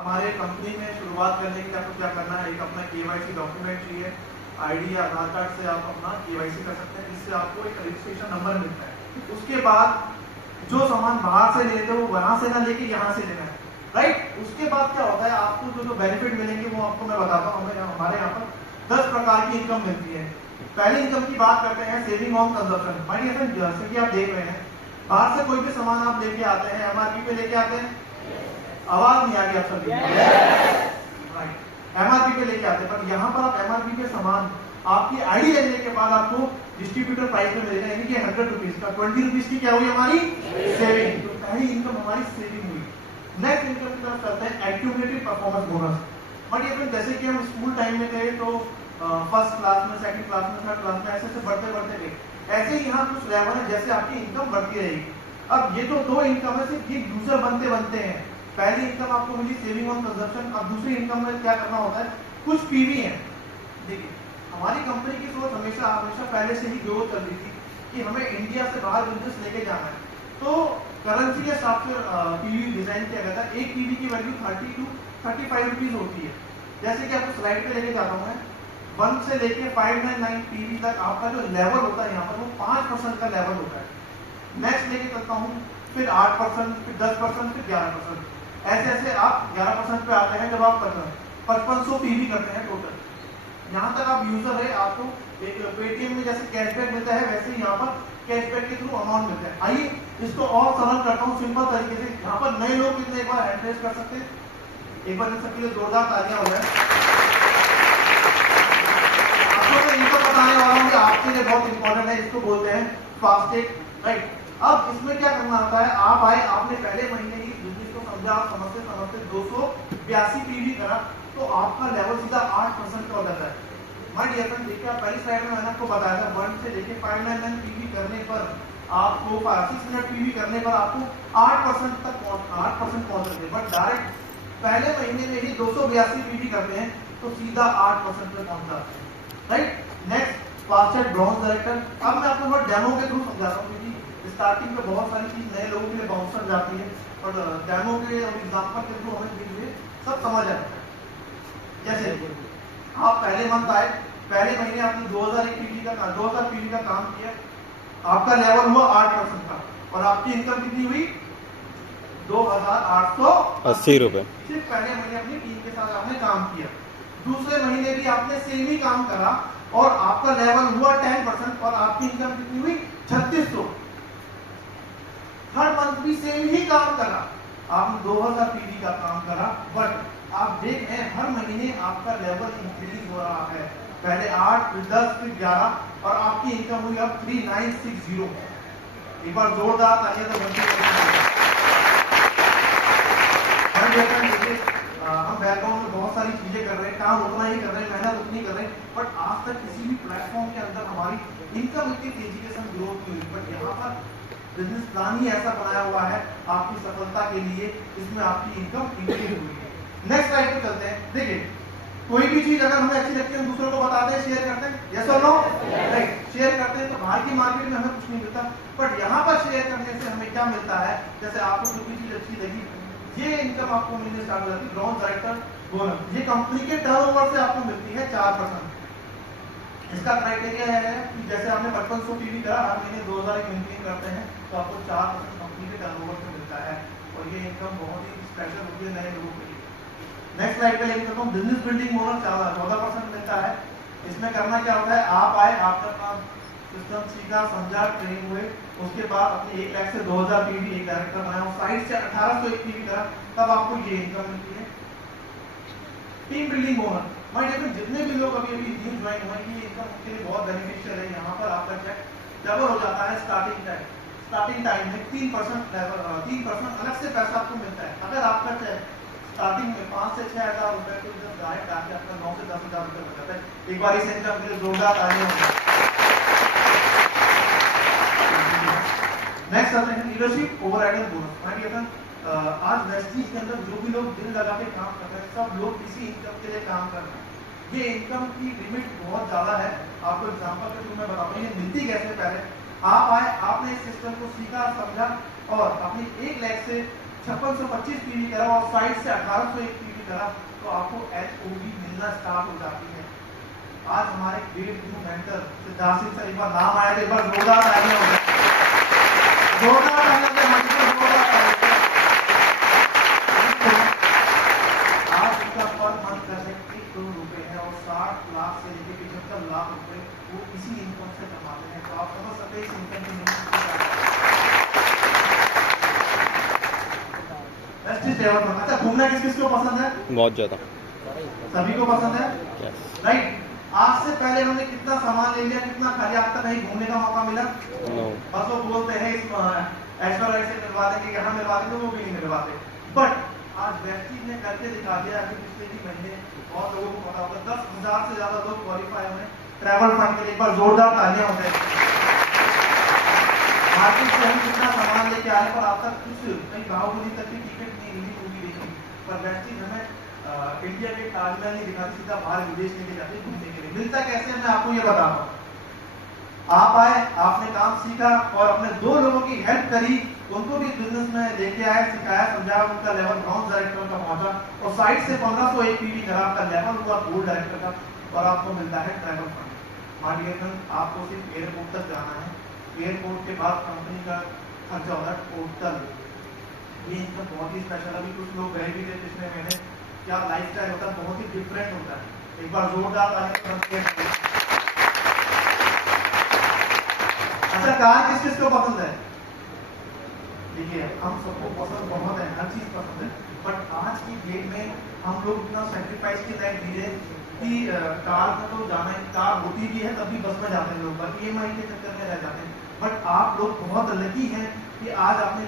हमारे कंपनी में शुरुआत करने के लिए आपको क्या करना है, एक अपना KYC डॉक्यूमेंट चाहिए। आईडी या आधार कार्ड से आप अपना KYC कर सकते हैं, जिससे आपको एक रजिस्ट्रेशन नंबर मिलता है। उसके बाद जो सामान बाहर से लेते हो वो वहां से ना लेके यहाँ से लेना है, राइट। उसके बाद क्या होता है, आपको जो बेनिफिट मिलेंगे वो आपको मैं बताता हूँ। हमारे यहाँ पर 10 प्रकार की इनकम मिलती है। पहली इनकम की बात करते हैं, saving on consumption. My dear friend, जैसे कि आप देख रहे हैं, बाहर से कोई भी सामान आप लेके आते हैं, MRP पे लेके आते हैं। आवाज नहीं आ रही आप सभी, राइट। MRP पे लेके आते हैं, पर यहाँ पर आप MRP पे सामान आपकी आईडी लेने के बाद आपको डिस्ट्रीब्यूटर प्राइस में मिलेगा, यानी कि 100 रुपीज का 20 रुपीज की क्या हुई हमारी सेविंग। तो पहली इनकम हमारी सेविंग हुई। नेक्स्ट इनकम की तरफ चलते हैं, एक्यूमुलेटिव परफॉर्मेंस बोनस। बट ये जैसे कि हम स्कूल टाइम में थे तो फर्स्ट क्लास में, सेकंड क्लास में, थर्ड क्लास में ऐसे बढ़ते बढ़ते गए, ऐसे ही यहाँ कुछ लेवल है जैसे आपकी इनकम बढ़ती रहेगी। अब ये तो दो इनकम है, सिर्फ ये यूजर बनते बनते हैं। पहली इनकम आपको मिली सेविंग ऑन कंजप्शन। अब दूसरी इनकम में क्या करना होता है, कुछ पीवी है। देखिए, हमारी कंपनी की सोच हमेशा पहले से ही ग्रोथ चल रही थी कि हमें इंडिया से बाहर बिजनेस लेके जाना है। तो करेंसी के हिसाब से पीवी डिजाइन किया गया था। एक पीवी की वैल्यू 30 to 35 रुपीज होती है। जैसे कि आपको स्लाइड पे लेके जाता हूँ मैं, 1 से लेके 599 पीवी तक आपका जो लेवल होता है यहाँ पर वो 5% का लेवल होता है। नेक्स्ट लेके चलता हूँ, फिर 8%, फिर 10%, फिर 11%। ऐसे ऐसे आप 11% पे आते हैं जब आप 5500 पीवी करते हैं टोटल। यहाँ तक आप यूजर है, आपको एक पेटीएम में जैसे कैशबैक मिलता है, वैसे ही यहाँ पर कैशबैक के थ्रू अमाउंट मिलता है। आइए इसको और सरल करता हूँ सिंपल तरीके से। यहाँ पर नए लोग कितने एक बार हैंड रेज कर सकते हैं? एक बार इन सबके लिए जोरदार तालियां हो जाए। आपको मैं इनको बताने वाला हूँ कि आपके लिए बहुत इंपॉर्टेंट है, इसको बोलते हैं फास्टैग, राइट। अब इसमें क्या करना होता है, आप आए, आपने पहले महीने ही बिजनेस को समझा, समझते समझते 282 पीवी करा, तो आपका लेवल सीधा 8% का हो जाता है। माय डियर फ्रेंड, देखिए आप पहली स्लाइड में मैंने आपको बताया था 1 से लेके 599 पीवी करने पर आपको 600 पीवी करने पर आपको 8% तक 8% पहुंच जाते हैं। बट डायरेक्ट पहले महीने में ही 282 पीवी करते हैं तो सीधा 8% पे पहुंच जाते हैं, right. Next, fastest bronze director. अब मैं आपको थोड़ा डेमो के थ्रू समझाता हूँ, क्योंकि स्टार्टिंग में बहुत सारी चीज नए लोगों के लिए बाउंसर जाती है, और डेमो के और एग्जांपल के थ्रू हमें धीरे सब समझ आता है। जैसे आप पहले मंथ आए, पहले महीने आपने 2000 पीवी का काम किया, आपका लेवल हुआ 8% का, और आपकी इनकम कितनी हुई 2880 रुपए। सिर्फ पहले महीने अपनी टीम के साथ आपने काम किया। दूसरे महीने भी आपने सेम ही काम करा और आपका लेवल हुआ 10%, और आपकी इनकम कितनी हुई 3600। थर्ड मंथ भी सेम ही काम करा, आपने 2000 पीवी का काम करा, बट आप देख रहे हैं हर महीने आपका लेवल इंक्रीज हो रहा है। पहले 8, फिर 10, फिर 11, और आपकी इनकम हुई अब 3960। एक बार जोरदार तालियां तो हम बैकग्राउंड में बहुत सारी चीजें कर रहे हैं, काम उतना ही कर रहे हैं, मेहनत उतनी कर रहे हैं, बट आज तक किसी भी प्लेटफॉर्म के अंदर हमारी इनकम इतनी तेजी के साथ ग्रोथ नहीं हुई। बट यहाँ पर बिजनेस प्लान ही ऐसा बनाया हुआ है आपकी सफलता के लिए, इसमें आपकी इनकम इंक्रीज हुई है। नेक्स्ट स्लाइड पे चलते हैं। देखिए, कोई भी चीज अगर हमें अच्छी लगती है, हम दूसरों को बताते हैं, शेयर करते हैं, यस और नो, राइट। शेयर करते हैं तो बाहर की मार्केट में हमें कुछ नहीं मिलता, बट यहाँ पर शेयर करने से हमें क्या मिलता है, जैसे आपको कोई चीज अच्छी लगी, ये इनकम आपको मिलने स्टार्ट हो जाती है, ब्रॉन्ज डायरेक्टर बोनस। ये कंपनी के टर्नओवर से आपको मिलती है 4%। इसका क्राइटेरिया है कि जैसे आपने 5500 पीवी करा, हर महीने 2000 मेंटेन करते हैं, तो आपको 4% कंपनी के टर्नओवर से मिलता है, और ये इनकम बहुत ही स्पेशल होती है नए लोगों के लिए। नेक्स्ट स्लाइड पे लेके चलता हूँ, बिजनेस बिल्डिंग बोनस 14% मिलता है। इसमें करना क्या होता है, आप आए, आपका काम सिस्टम सीखा, समझा, ट्रेन हुए, उसके बाद अपने 1 लाख से 2000 पीवी एक डायरेक्टर बनाया, साइड से 1801 पीवी करा, तब आपको ये इनकम मिलती है। Team building bonus, my dear, जितने भी लोग अभी न्यू ज्वाइन हुए हैं, ये इनकम उनके लिए बहुत बेनिफिशियल है। यहाँ पर आपका चेक डबल हो जाता है स्टार्टिंग टाइम में 3% लेवल, 3% अलग से पैसा आपको मिलता है। अगर आपका चेक स्टार्टिंग में 5 से 6000 रुपए, तो जब डायरेक्ट आके आपका 9 से 10,000 रुपए बच जाता है। एक बार इस इनकम के लिए जोरदार तालियां हो। नेक्स्ट आते हैं लीडरशिप ओवरराइडर बोनस। माय डियर, आज वेस्टीज के अंदर जो भी लोग दिल लगा के काम कर रहे हैं, सब लोग इसी इनकम के लिए काम कर रहे हैं। ये इनकम की लिमिट बहुत ज्यादा है। आपको एग्जांपल के थ्रू मैं बताऊं ये मिलती कैसे। पहले आप आए, आपने इस सिस्टम को सीखा, समझा, और अपनी 1 लाख से 5625 पीवी करा और साइड से 1801 पीवी करा तो आपको HOV मिलना स्टार्ट हो जाती है। आज हमारे great new mentor Siddharth Singh sir, एक बार नाम आया तो एक बार जोरदार तालियां हो जाए, जोरदार तालियां से मंच पर जोरदार तालियां। आज उनका पर मंथ का 1 करोड़ रुपए है और 60 लाख से लेकर 75 लाख रुपए वो इसी इनकम से कमाते हैं। तो आप समझ सकते हैं इस इनकम की मिनिमम। अच्छा, घूमना किस किस को पसंद है? बहुत ज्यादा, सभी को पसंद है, राइट? आज से पहले हमने कितना सामान ले लिया, कितना खा लिया, आज तक कहीं घूमने का मौका मिला? बस वो बोलते हैं ऐश्वर्या से मिलवा देंगे, यहाँ मिलवा देंगे, वो भी नहीं मिलवाते। बट आज वेस्टीज ने करके दिखा दिया। अभी पिछले ही महीने बहुत लोगों को पता होगा 10,000 से ज्यादा लोग क्वालिफाई हुए ट्रैवल फंड के लिए। एक बार जोरदार तालियां हो जाए। मार्केट से हम कितना सामान लेके आने पर आप तक कुछ कहीं बाहुबली तक की टिकट नहीं मिली, मूवी देखी, पर वेस्टीज हमें इंडिया के ताजमहल नहीं दिखाती, सीधा बाहर विदेश लेके जाते घूमने के लिए। मिलता कैसे मैं आपको ये बताता हूँ। आप आए, आपने काम सीखा और अपने 2 लोगों की हेल्प करी, उनको भी बिजनेस में लेके आए, सिखाया, समझाया, उनका लेवल ब्राउन डायरेक्टर का पहुंचा और साइड से 1501 पीवी करा, आपका लेवल हुआ गोल्ड डायरेक्टर का और आपको मिलता है ट्रैवल फंड। मान लीजिए आपको सिर्फ एयरपोर्ट तक जाना है, एयरपोर्ट के बाद कंपनी का खर्चा होता है टोटल। ये इनकम बहुत ही स्पेशल। अभी कुछ लोग गए भी थे पिछले महीने, क्या लाइफस्टाइल होता है, बहुत ही डिफरेंट होता है। एक बार जोरदार तालियां। अच्छा, कार किस किस को पसंद है? देखिए, हम सबको पसंद बहुत है, हर चीज पसंद है, बट आज की डेट में हम लोग इतना सेक्रीफाइस की लाइफ जी रहे कि कार में तो जाना है, कार होती भी है तब भी बस में जाते हैं लोग, बल्कि EMI के चक्कर में रह जाते हैं। बट आप लोग बहुत लकी हैं कि आज आपने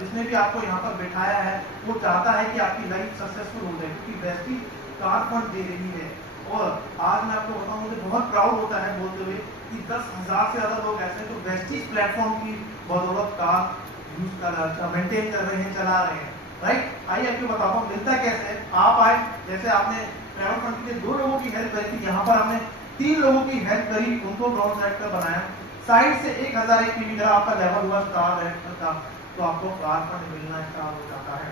जिसने भी आपको यहाँ पर बिठाया है वो चाहता है कि आपकी लाइफ सक्सेसफुल हो जाए, क्योंकि वेस्टीज कार फंड दे रही है। और आज मैं आपको बताऊं, मुझे बहुत प्राउड होता है बोलते हुए कि 10,000 से ज्यादा लोग ऐसे हैं जो वेस्टीज प्लेटफॉर्म की बदौलत कार यूज कर रहे हैं, मेंटेन कर रहे हैं, चला रहे हैं, राइट? आइए आपको बताता हूँ मिलता कैसे है। आप आए, जैसे आपने ट्रैवल फंड के लिए 2 लोगों की हेल्प करी थी, यहाँ पर हमने 3 लोगों की हेल्प करी, उनको ब्राउन डायरेक्टर बनाया, साइड से 1001 पीवी का आपका लेवल हुआ स्टार डायरेक्टर का, तो आपको कार फंड मिलना स्टार्ट हो जाता है।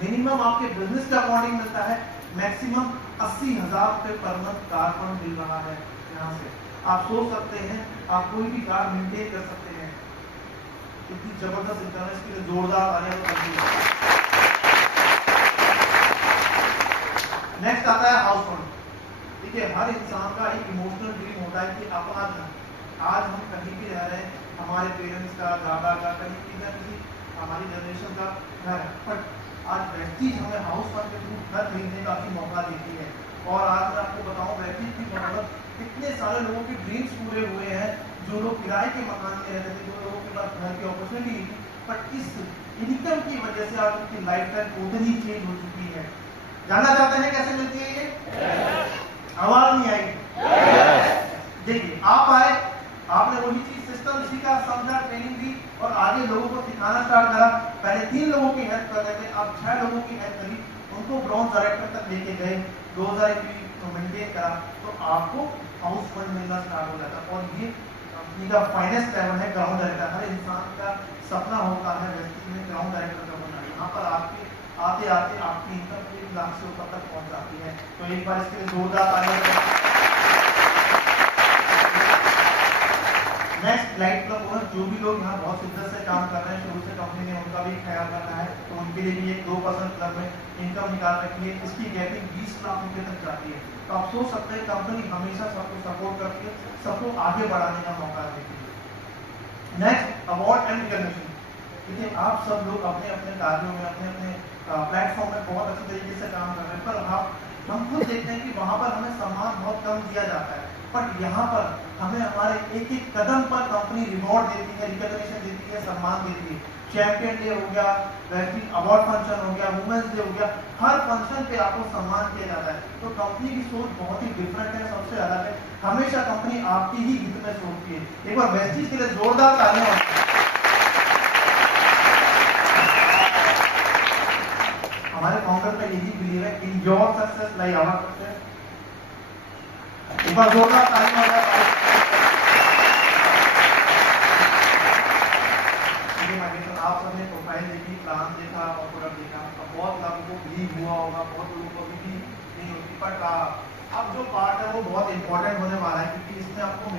मिनिमम आपके बिजनेस के अकॉर्डिंग मिलता है, मैक्सिमम 80,000 रुपए पर मंथ कार फंड मिल रहा है। यहाँ से आप सोच सकते हैं आप कोई भी कार मेंटेन कर सकते हैं। इतनी जबरदस्त इनकम है, इसके लिए जोरदार तालियां हो। नेक्स्ट आता है हाउस फंड। देखिए, हर इंसान का एक इमोशनल ड्रीम होता है कि अपना घर, आज हम कहीं भी रह रहे हैं, हमारे पेरेंट्स का, दादा का, कहीं किसी हमारी जनरेशन का घर है, बट आज वेस्टीज हमें हाउस फंड के थ्रू घर खरीदने का भी मौका देती है। और आज मैं आपको बताऊं, वेस्टीज की बदौलत कितने सारे लोगों के ड्रीम्स पूरे हुए हैं, जो लोग किराए के मकान में रहते थे, जो लोगों के पास घर की अपॉर्चुनिटी थी, बट इस इनकम की वजह से आज उनकी लाइफ टाइम टोटली चेंज हो चुकी है। जानना चाहते हैं कैसे मिलती है ये? आवाज नहीं आई। देखिए, आप आए, आपने वही चीज सिस्टम सीखा, समझा, ट्रेनिंग दी और आगे लोगों को सिखाना स्टार्ट करा। पहले 3 लोगों की हेल्प कर रहे थे, अब 6 लोगों की हेल्प करी, उनको ब्राउन डायरेक्टर तक लेके गए, 2001 को मेंटेन करा, तो आपको हाउस फंड मिलना स्टार्ट हो जाता। और ये कंपनी का फाइनेंस लेवल है ग्राउंड डायरेक्टर। हर इंसान का सपना होता है वेस्टीज में ग्राउंड डायरेक्टर का बनना। यहाँ पर आपके आते आते आपकी इनकम 1 लाख से ऊपर तक पहुंच जाती है। तो एक बार इसके लिए जोरदार तालियां। नेक्स्ट लाइट क्लब ओनर, जो भी लोग यहाँ बहुत शिद्दत से काम कर रहे हैं, शुरू से कंपनी ने उनका भी ख्याल रखा है, तो उनके लिए भी एक 2% क्लब में इनकम निकाल रखी है। इसकी गैपिंग 20 लाख रुपए तक जाती है। तो आप सोच सकते हैं कंपनी हमेशा सबको सपोर्ट करती है, सबको आगे बढ़ाने का मौका देती है। Next, award and recognition. देखिए, आप सब लोग अपने अपने कार्यों में, अपने अपने प्लेटफॉर्म में बहुत अच्छी तरीके से काम कर रहे हैं, पर हम खुद देखते हैं कि वहां पर हमें सम्मान बहुत कम दिया जाता है। बट यहाँ पर हमें हमारे एक एक कदम पर कंपनी रिवॉर्ड देती है, रिकॉग्निशन देती है, सम्मान देती है। चैंपियन डे हो गया, वेस्टीज अवार्ड फंक्शन हो गया, वुमेन्स डे हो गया, हर फंक्शन पे आपको सम्मान किया जाता है। तो कंपनी की सोच बहुत ही डिफरेंट है, सबसे अलग है। हमेशा कंपनी आपकी ही हित में सोचती है। एक बार वेस्टीज के लिए जोरदार तालियां। हमारे फाउंडर का यही बिलीव है, in your success lie our success. एक बार जोरदार तालियां हो जाए। आप सबने प्रोफाइल देखी, प्लान देखा और प्रोडक्ट देखा। अब बहुत लोगों को लीक हुआ होगा, बहुत लोगों को अभी भी नहीं होती, बट अब जो पार्ट है वो बहुत इंपॉर्टेंट होने वाला है, क्योंकि इसमें आपको